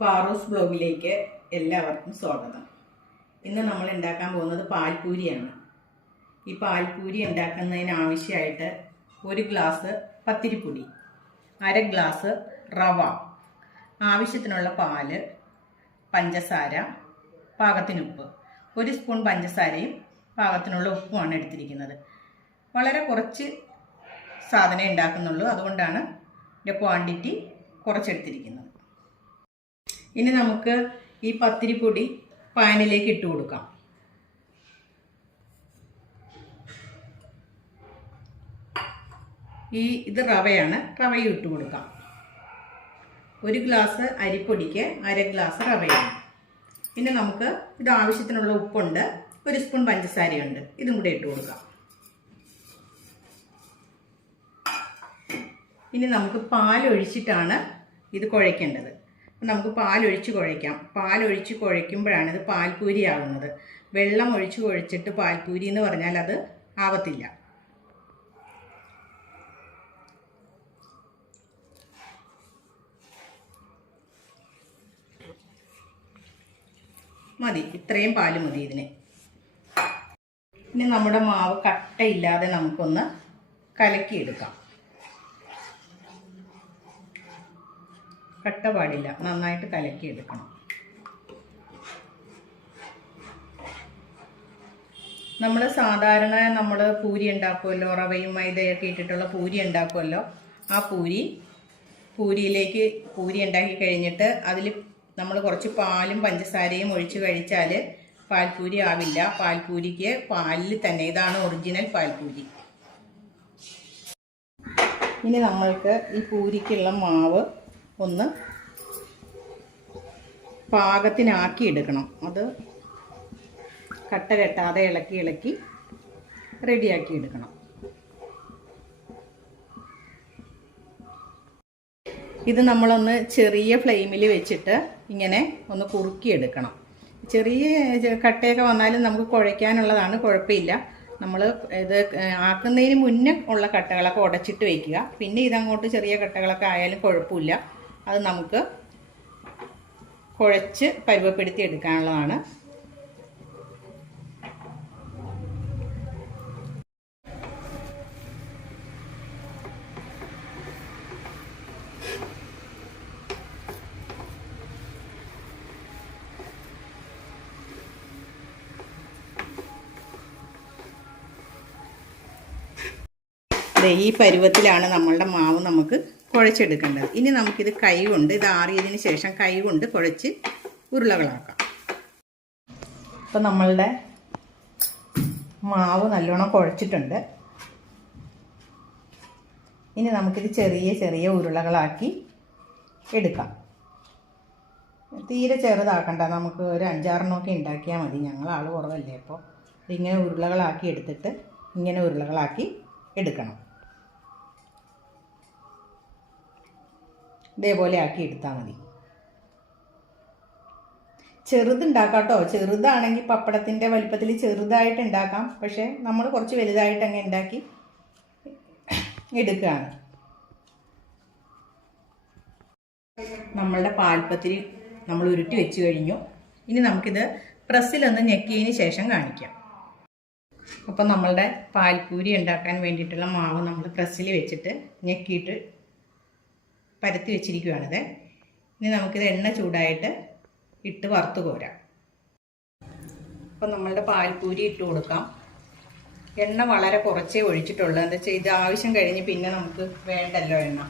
പാറൂസ് ബ്ലോഗിലേക്ക് എല്ലാവർക്കും സ്വാഗതം. ഇന്ന് നമ്മൾ ഉണ്ടാക്കാൻ പോകുന്നത് പാൽപൂരിയാണ് ഈ പാൽപൂരി ഉണ്ടാക്കുന്നതിന് ആവശ്യമായിട്ട് ഒരു ഗ്ലാസ് പത്തിരിപ്പൊടി അര ഗ്ലാസ് റവ ആവശ്യത്തിനുള്ള പാൽ പഞ്ചസാര പാകത്തിന് ഉപ്പ്. ഒരു സ്പൂൺ പഞ്ചസാരയും പാകത്തിനുള്ള ഉപ്പുമാണ് എടുത്തിരിക്കുന്നത്. വളരെ കുറച്ച് സാധനം ഉണ്ടാക്കുന്നുള്ളൂ. അതുകൊണ്ടാണ് ഇതിന്റെ ക്വാണ്ടിറ്റി കുറച്ചെടുത്തിരിക്കുന്നത്. ഇനി നമുക്ക് ഈ പത്തിരിപ്പൊടി പാനിലേക്ക് ഇട്ട് കൊടുക്കാം. ഈ ഇത് റവയാണ്. റവയും ഇട്ട് കൊടുക്കാം. ഒരു ഗ്ലാസ് അരിപ്പൊടിക്ക് അര ഗ്ലാസ് റവയാണ്. പിന്നെ നമുക്ക് ഇത് ആവശ്യത്തിനുള്ള ഉപ്പുണ്ട്. ഒരു സ്പൂൺ പഞ്ചസാരയുണ്ട്. ഇതും കൂടെ ഇട്ട് കൊടുക്കാം. ഇനി നമുക്ക് പാലൊഴിച്ചിട്ടാണ് ഇത് കുഴയ്ക്കേണ്ടത്. നമുക്ക് പാലൊഴിച്ച് കുഴയ്ക്കാം. പാലൊഴിച്ച് കുഴയ്ക്കുമ്പോഴാണ് ഇത് പാൽപൂരി ആകുന്നത് വെള്ളം ഒഴിച്ച് കുഴച്ചിട്ട് പാൽപൂരി എന്ന് പറഞ്ഞാൽ അത് ആവത്തില്ല. മതി. ഇത്രയും പാൽ മതി ഇതിന്. ഇനി നമ്മുടെ മാവ് കട്ടയില്ലാതെ നമുക്കൊന്ന് കലക്കിയെടുക്കാം. കട്ട പാടില്ല. നന്നായിട്ട് കലക്കി എടുക്കണം നമ്മൾ സാധാരണ നമ്മൾ പൂരി ഉണ്ടാക്കുമല്ലോ റവയും മൈദയൊക്കെ ഇട്ടിട്ടുള്ള പൂരി ഉണ്ടാക്കുമല്ലോ ആ പൂരി പൂരിയിലേക്ക് പൂരി ഉണ്ടാക്കി കഴിഞ്ഞിട്ട് അതിൽ നമ്മൾ കുറച്ച് പാലും പഞ്ചസാരയും ഒഴിച്ച് കഴിച്ചാൽ പാൽപൂരി ആവില്ല. പാൽപൂരിക്ക് പാലിൽ തന്നെ. ഇതാണ് ഒറിജിനൽ പാൽപൂരി. ഇനി നമ്മൾക്ക് ഈ പൂരിക്കുള്ള മാവ് ഒന്ന് പാകത്തിനാക്കി എടുക്കണം. അത് കട്ട കെട്ടാതെ ഇളക്കി ഇളക്കി റെഡിയാക്കി എടുക്കണം. ഇത് നമ്മളൊന്ന് ചെറിയ ഫ്ലെയിമിൽ വെച്ചിട്ട് ഇങ്ങനെ ഒന്ന് കുറുക്കിയെടുക്കണം. ചെറിയ കട്ടയൊക്കെ വന്നാലും നമുക്ക് കുഴയ്ക്കാനുള്ളതാണ് കുഴപ്പമില്ല. നമ്മൾ ഇത് ആക്കുന്നതിന് മുന്നേ ഉള്ള കട്ടകളൊക്കെ ഉടച്ചിട്ട് വയ്ക്കുക പിന്നെ ഇതങ്ങോട്ട് ചെറിയ കട്ടകളൊക്കെ ആയാലും കുഴപ്പമില്ല. അത് നമുക്ക് കുഴച്ച് പരുവപ്പെടുത്തി എടുക്കാനുള്ളതാണ്. ഈ പരുവത്തിലാണ് നമ്മളുടെ മാവ് നമുക്ക് കുഴച്ചെടുക്കേണ്ടത്. ഇനി നമുക്കിത് കൈ കൊണ്ട് ഇത് ആറിയതിന് ശേഷം കൈ കൊണ്ട് കുഴച്ച് ഉരുളകളാക്കാം. ഇപ്പം നമ്മളുടെ മാവ് നല്ലോണം കുഴച്ചിട്ടുണ്ട്. ഇനി നമുക്കിത് ചെറിയ ചെറിയ ഉരുളകളാക്കി എടുക്കാം. തീരെ ചെറുതാക്കണ്ട. നമുക്ക് ഒരു അഞ്ചാറെണ്ണമൊക്കെ ഉണ്ടാക്കിയാൽ മതി. ഞങ്ങൾ ആൾ കുറവല്ലേ. അപ്പോൾ ഇങ്ങനെ ഉരുളകളാക്കി എടുത്തിട്ട് ഇങ്ങനെ ഉരുളകളാക്കി എടുക്കണം. ഇതേപോലെ ആക്കി എടുത്താൽ മതി. ചെറുതുണ്ടാക്കാം കേട്ടോ ചെറുതാണെങ്കിൽ പപ്പടത്തിന്റെ വലിപ്പത്തിൽ ചെറുതായിട്ട് ഉണ്ടാക്കാം. പക്ഷേ നമ്മൾ കുറച്ച് വലുതായിട്ട് അങ്ങ് ഉണ്ടാക്കി എടുക്കുകയാണ്. നമ്മളുടെ പാൽപ്പത്തിരി നമ്മൾ ഉരുട്ടി വെച്ച് കഴിഞ്ഞു. ഇനി നമുക്കിത് പ്രസ്സിലൊന്ന് ഞെക്കിയതിന് ശേഷം കാണിക്കാം. അപ്പം നമ്മളുടെ പാൽപ്പൂരി ഉണ്ടാക്കാൻ വേണ്ടിയിട്ടുള്ള മാവ് നമ്മൾ പ്രസ്സിൽ വെച്ചിട്ട് ഞെക്കിയിട്ട് പരത്തി വെച്ചിരിക്കുകയാണിത് ഇനി നമുക്കിത് എണ്ണ ചൂടായിട്ട് ഇട്ട് വറുത്ത് കോരാം. അപ്പം നമ്മളുടെ പാൽപ്പൂരി ഇട്ട് കൊടുക്കാം. എണ്ണ വളരെ കുറച്ചേ ഒഴിച്ചിട്ടുള്ളൂ. എന്താ വെച്ചാൽ ഇത് ആവശ്യം കഴിഞ്ഞ് പിന്നെ നമുക്ക് വേണ്ടല്ലോ എണ്ണ.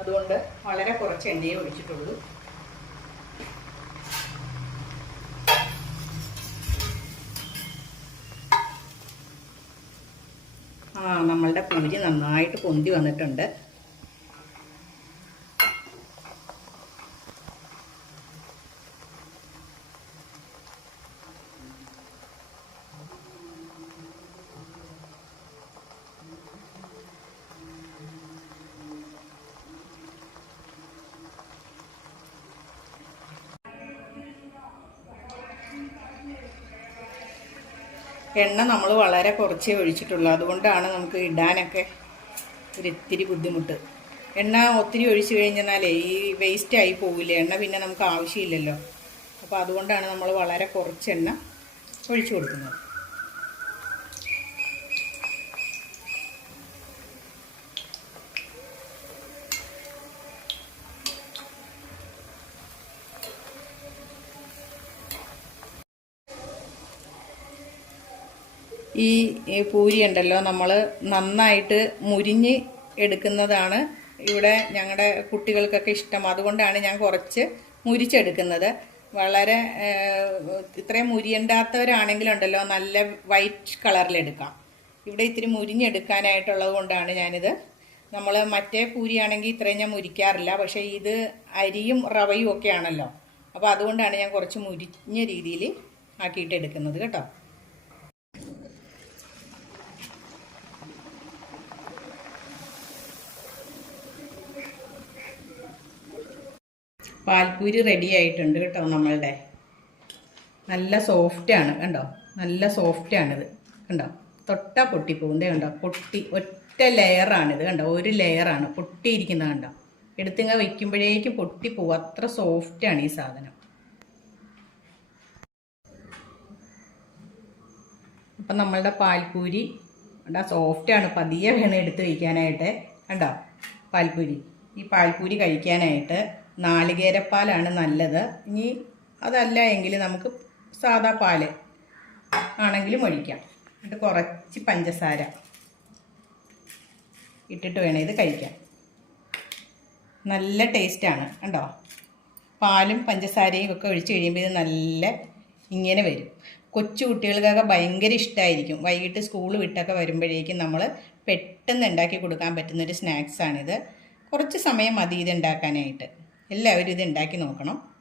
അതുകൊണ്ട് വളരെ കുറച്ച് എണ്ണയെ ഒഴിച്ചിട്ടുള്ളൂ. ആ നമ്മളുടെ പൂരി നന്നായിട്ട് പൊന്തി വന്നിട്ടുണ്ട്. എണ്ണ നമ്മൾ വളരെ കുറച്ചേ ഒഴിച്ചിട്ടുള്ളൂ. അതുകൊണ്ടാണ് നമുക്ക് ഇടാനൊക്കെ ഒരിത്തിരി ബുദ്ധിമുട്ട്. എണ്ണ ഒത്തിരി ഒഴിച്ചു കഴിഞ്ഞാലേ ഈ വേസ്റ്റായി പോകില്ലേ എണ്ണ പിന്നെ നമുക്ക് ആവശ്യമില്ലല്ലോ. അപ്പോൾ അതുകൊണ്ടാണ് നമ്മൾ വളരെ കുറച്ച് എണ്ണ ഒഴിച്ചു കൊടുക്കുന്നത്. ഈ പൂരി ഉണ്ടല്ലോ നമ്മൾ നന്നായിട്ട് മുരിഞ്ഞ് എടുക്കുന്നതാണ് ഇവിടെ ഞങ്ങളുടെ കുട്ടികൾക്കൊക്കെ ഇഷ്ടം. അതുകൊണ്ടാണ് ഞാൻ കുറച്ച് മുരിച്ചെടുക്കുന്നത്. വളരെ ഇത്രയും മുരിയണ്ടാത്തവരാണെങ്കിലുണ്ടല്ലോ നല്ല വൈറ്റ് കളറിലെടുക്കാം. ഇവിടെ ഇത്തിരി മുരിഞ്ഞെടുക്കാനായിട്ടുള്ളത് കൊണ്ടാണ് ഞാനിത്. നമ്മൾ മറ്റേ പൂരിയാണെങ്കിൽ ഇത്രയും ഞാൻ മുരിക്കാറില്ല. പക്ഷേ ഇത് അരിയും റവയും ഒക്കെ ആണല്ലോ അപ്പോൾ അതുകൊണ്ടാണ് ഞാൻ കുറച്ച് മുരിഞ്ഞ രീതിയിൽ ആക്കിയിട്ട് എടുക്കുന്നത് കേട്ടോ. പാൽപ്പൂരി റെഡി ആയിട്ടുണ്ട് കേട്ടോ നമ്മളുടെ. നല്ല സോഫ്റ്റാണ് കണ്ടോ? നല്ല സോഫ്റ്റാണിത് കണ്ടോ? തൊട്ട പൊട്ടിപ്പോകും കണ്ടോ? പൊട്ടി ഒറ്റ ലെയറാണിത് കണ്ടോ? ഒരു ലെയറാണ് പൊട്ടിയിരിക്കുന്നത് കണ്ടോ? എടുത്തിങ്ങ വയ്ക്കുമ്പോഴേക്കും പൊട്ടിപ്പോവും അത്ര സോഫ്റ്റാണ് ഈ സാധനം. അപ്പം നമ്മളുടെ പാൽപ്പൂരി കണ്ടോ? സോഫ്റ്റാണ് പതിയെ വേണം എടുത്ത് വയ്ക്കാനായിട്ട് കണ്ടോ? പാൽപ്പൂരി. ഈ പാൽപ്പൂരി കഴിക്കാനായിട്ട് നാളികേരപ്പാലാണ് നല്ലത്. ഇനി അതല്ല എങ്കിൽ നമുക്ക് സാദാ പാൽ ആണെങ്കിലും ഒഴിക്കാം. എന്നിട്ട് കുറച്ച് പഞ്ചസാര ഇട്ടിട്ട് വേണം ഇത് കഴിക്കാൻ. നല്ല ടേസ്റ്റാണ് കണ്ടോ? പാലും പഞ്ചസാരയും ഒക്കെ ഒഴിച്ച് കഴിയുമ്പോൾ ഇത് നല്ല ഇങ്ങനെ വരും. കൊച്ചു കുട്ടികൾക്കൊക്കെ ഭയങ്കര ഇഷ്ടമായിരിക്കും വൈകിട്ട് സ്കൂൾ വിട്ടൊക്കെ വരുമ്പോഴേക്കും നമ്മൾ പെട്ടെന്ന് ഉണ്ടാക്കി കൊടുക്കാൻ പറ്റുന്നൊരു സ്നാക്സാണിത് കുറച്ച് സമയം മതി ഇത് ഉണ്ടാക്കാനായിട്ട്. എല്ലാവരും ഇത് ഉണ്ടാക്കി നോക്കണം.